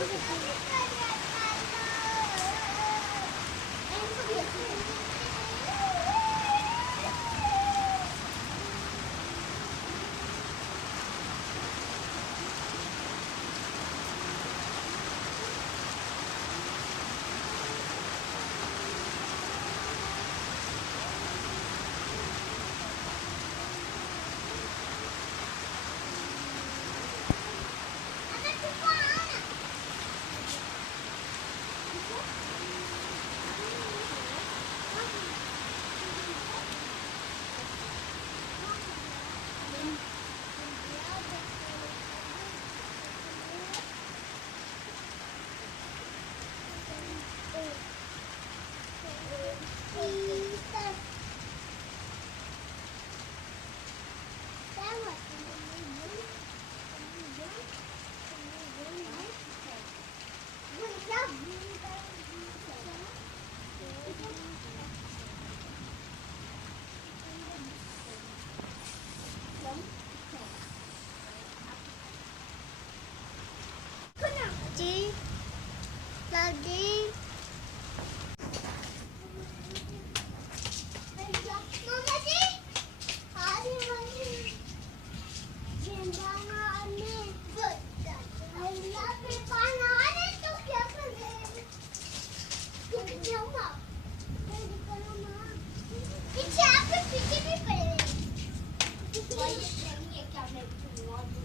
Lagi, lagi. Mama sih, hari ini jangan aneh betul. Tapi panah ada tu siapa ni? Kita mah, kita mah. Kita apa? Kita ni pada. Wajib ni yang kami buat.